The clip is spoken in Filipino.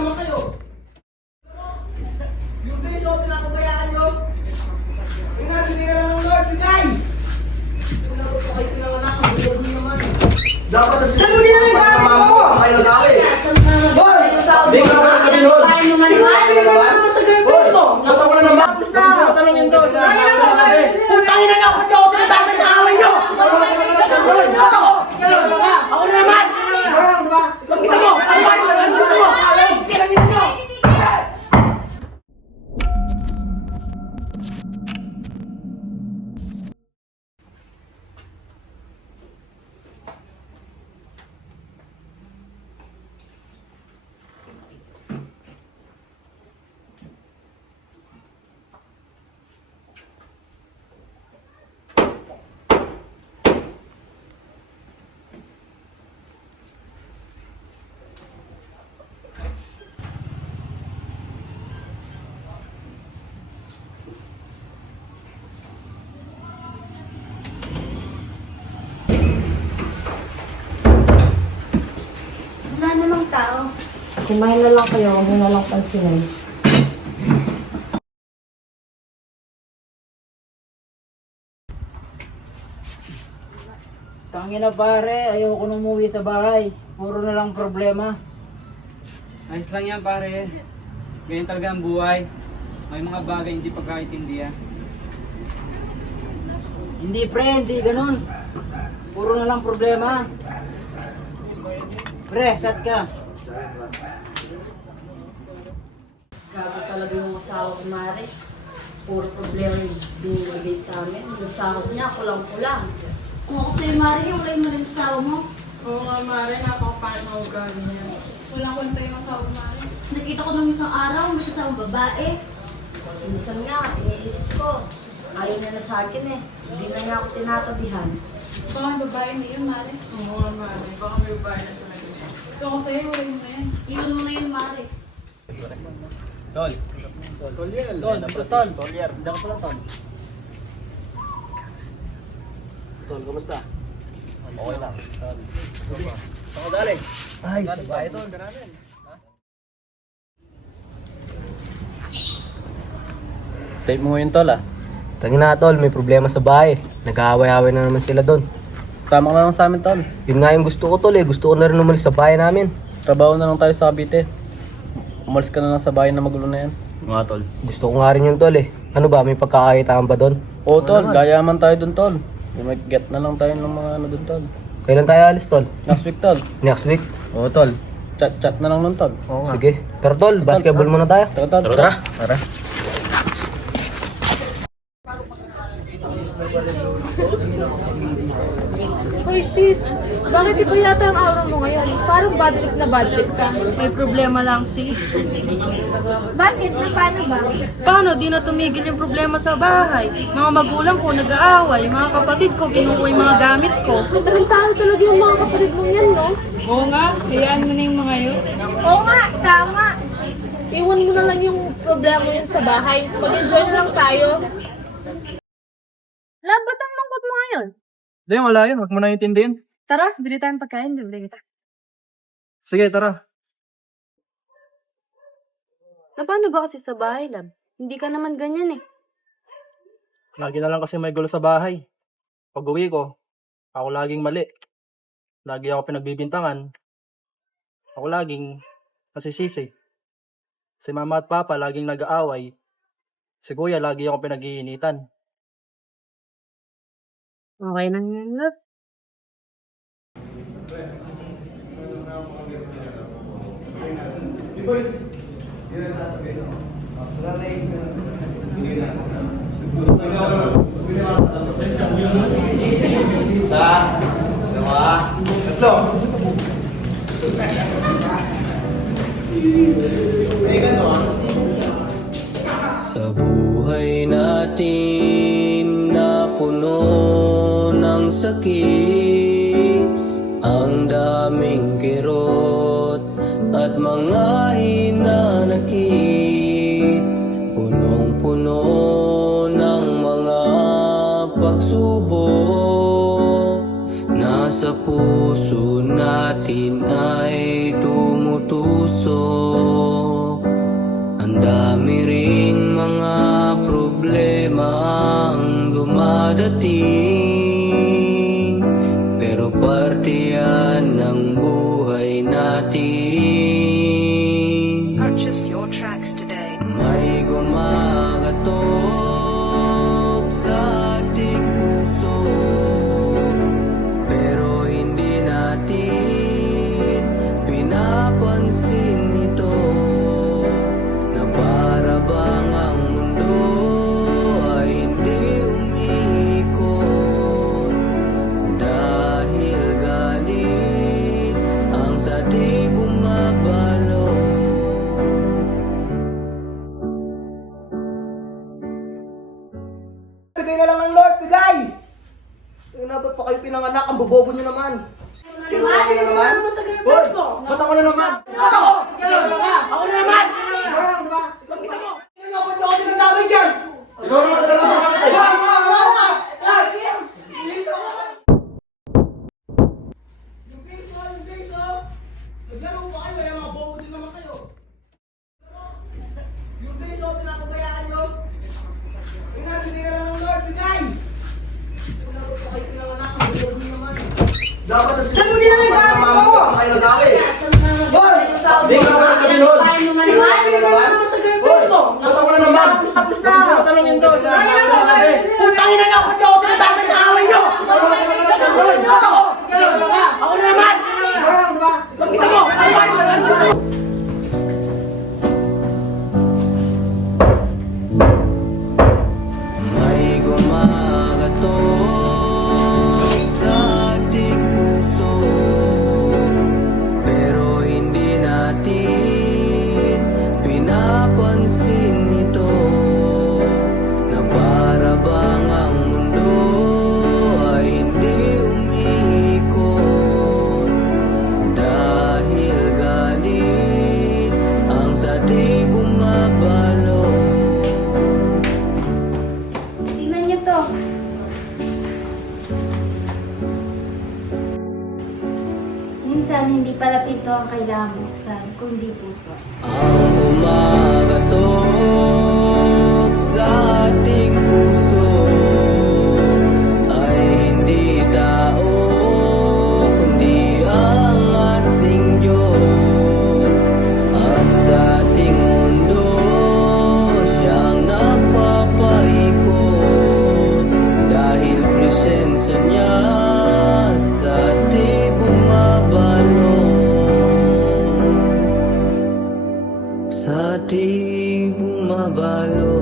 naman kayo. Yung guys, o, pinapabayaan nyo. Ingat, hindi na lang ng Lord, bigay! Pinagot ko kayo pinanganak, ang bilog nyo naman. Dapat sa saan mo din ang gamit mo? Kayo dati. Boy! Di ka naman kami nun. Siguro, pinagay mo naman sa girlfriend mo. Napa ko na naman. Tapos na. Tanong yun daw sa putangin na nga, ba't ako tinatapos sa away nyo? Ako na naman! Kita mo! Ano ba? Ano gusto mo? Kilangin nyo! Wala namang tao. Kumain na lang kayo, huwag na lang pansinin. Tangina pare, ayoko nang umuwi sa bahay. Puro na lang problema. Ayos lang yan pare. Ganyan talaga ang buhay. May mga bagay hindi pagkaintindihan. Hindi pre, hindi ganun. Puro na lang problema. Pre, shot ka. Gago talaga yung asawa ko, Mari. Puro problema yung binibigay sa amin. Yung sahod niya, kulang-kulang. Kung ako sa'yo, Mari, yung kayo mo rin sa asawa mo. Oo nga, Mari. Napakapain ang ugali niya. Walang kwenta yung asawa mo, Mari. Nakita ko nung isang araw, may kasama babae. Minsan nga, iniisip ko. Ayaw niya na sa akin eh. Hindi na niya ako tinatabihan. Baka may babae na yun, Mari. Oo nga, Mari. Baka may babae na talaga siya. Kung ako sa'yo, iwan mo na yan. Iwan mo na yun, Mari. Tol. Tolyer, Tolyer. Hindi ka pala, Tol. Tol, kumusta? Okay lang. Ako dali. Ay, sabay, Tol. Type mo ngayon tol ah. Tangin na tol, may problema sa bahay. Nag-aaway-aaway na naman sila doon. Sama ka na lang sa amin tol. Yun nga yung gusto ko tol eh. Gusto ko na rin umalis sa bahay namin. Trabaho na lang tayo sa Cavite. Umalis ka na lang sa bahay na magulo na yan. Mga Tol. Gusto ko nga rin yun tol eh. Ano ba, may pagkakakitaan ba doon? Oo tol, gayaman tayo dun tol. Mag-get na lang tayo ng mga ano dun tol. Kailan tayo alis tol? Next week tol. Next week? Oo tol. Chat na lang nun tol. Sige. Tara tol, basketball muna tayo. Tara tol. Tara. Hoy sis, bakit iba yata ang aura mo ngayon? Parang bad trip ka. May problema lang, sis. Bakit? Na paano ba? Paano? Di na tumigil yung problema sa bahay. Mga magulang ko nag-aaway. Mga kapatid ko kinuha yung mga gamit ko. Matarantado talaga yung mga kapatid mong yan, no? Oo nga, hayaan mo na yung mga yun. Oo nga, tama. Iwan mo na lang yung problema yun sa bahay. Mag-enjoy na lang tayo. Labat ang lungkot mo ngayon. Hindi, wala yun. Huwag mo na intindihin. Tara, bili tayong pagkain. Bili kita. Sige, tara. Na paano ba kasi sa bahay, lab? Hindi ka naman ganyan eh. Lagi na lang kasi may gulo sa bahay. Pag uwi ko, ako laging mali. Lagi ako pinagbibintangan. Ako laging nasisisi. Si mama at papa laging nag-aaway. Si kuya lagi ako pinag-iinitan. Okay lang yan, love. Sa buhay natin na puno ng sakit, ang daming kirot at mga hinanakit, punong-puno ng mga pagsubok, nasa puso natin ay tumutusok. pa kayo pinanganak? Ang bobobo nyo naman. Sinungaling ka naman sa girlfriend mo. Ba't ako na naman? Ba't ako? Ako na naman! Ikaw na, di ba? Ikaw kita mo! Ikaw na, ba't ako dinadamay dyan? Ikaw na, Yung piso! Naglaro pa kayo, yung mga bobo din naman kayo. Yung piso, pinapabayaan nyo. Tingnan, hindi ka lang ng Lord, bigay! Wala ko pa kayo pinanganak, ang bobo nyo naman. Dapat sa Saan mo dinala yung gamit ko? kayo dami. Hoy! Di ka naman nagsabi nun. Sinungaling ka naman sa girlfriend mo. Ba't ako na naman? Tapos na. Tanongin daw siya. Putangin na lang, ba't niyo ako tinatapos sa away niyo? Ba't ako? Ako na naman! Ikaw na, di ba? Ikaw kita mo! Ano ba? May gumagatok sa ating puso, pero hindi natin pinapansin ito, na para bang ang mundo ay hindi umiikot, dahil galit ang sa ating bumabalo. Tingnan niyo to. Minsan, hindi pala pinto ang kailangan buksan, kundi puso. Ang gumagatok sa ating puso ay hindi tao, kundi ang ating Diyos. At sa ating mundo, siyang nagpapaikot, dahil presensya niya sa ating bumabalo. Sa ating bumabalo.